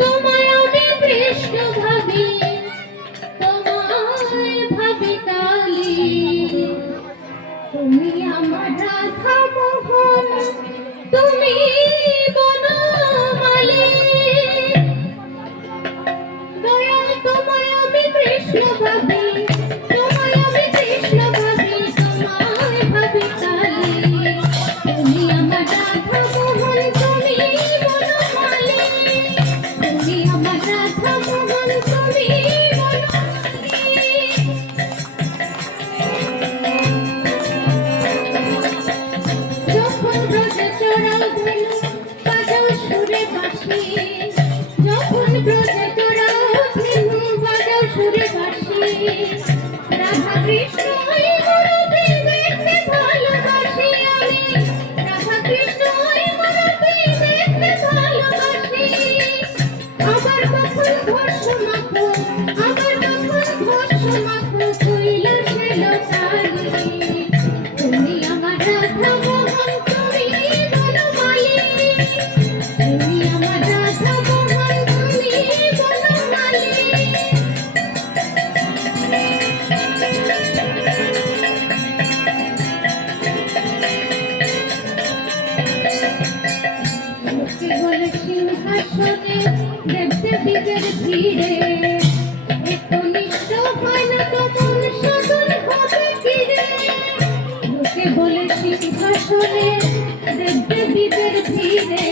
তোমায় আমি কৃষ্ণ ভাবি, তোমায় ভাবি কালী। তুমি আমার রাধা মোহন, তুমি বনমালী। দয়াল তোমায় আমি কৃষ্ণ ভাবি, তোমায় আমি কৃষ্ণ ভাবি, তোমায় ভাবি কালী। তুমি আমার রাধা মোহন, তুমি বনমালী। তুমি আমার রাধা মোহন, তুমি বনমালী। যখন ব্রজে চড়াও ধেনু বাজাও সুরে বাঁশি, যখন ব্রজে চড়াও ধেনু বাজাও সুরে বাঁশি। রাধা কৃষ্ণ ওই মূরতি দেখতে ভালোবাসি আমি, রাধা কৃষ্ণ ওই মূরতি দেখতে ভালোবাসি। আবার কখন ঘর্ষ মাখো, আবার কখন ঘর্ষ মাখো কৈলাসে লতালি। তুমি আমার রাধা মোহন, তুমি বনমালী। তুমি আমার রাধা মোহন, তুমি বনমালী। লোকে বলে সিংহাসনে দেবদেবীদের ভিড়ে, এত নিষ্ঠ হয় না তো মন সাধন হবে কি রে। লোকে বলে সিংহাসনে দেবদেবীদের ভিড়ে,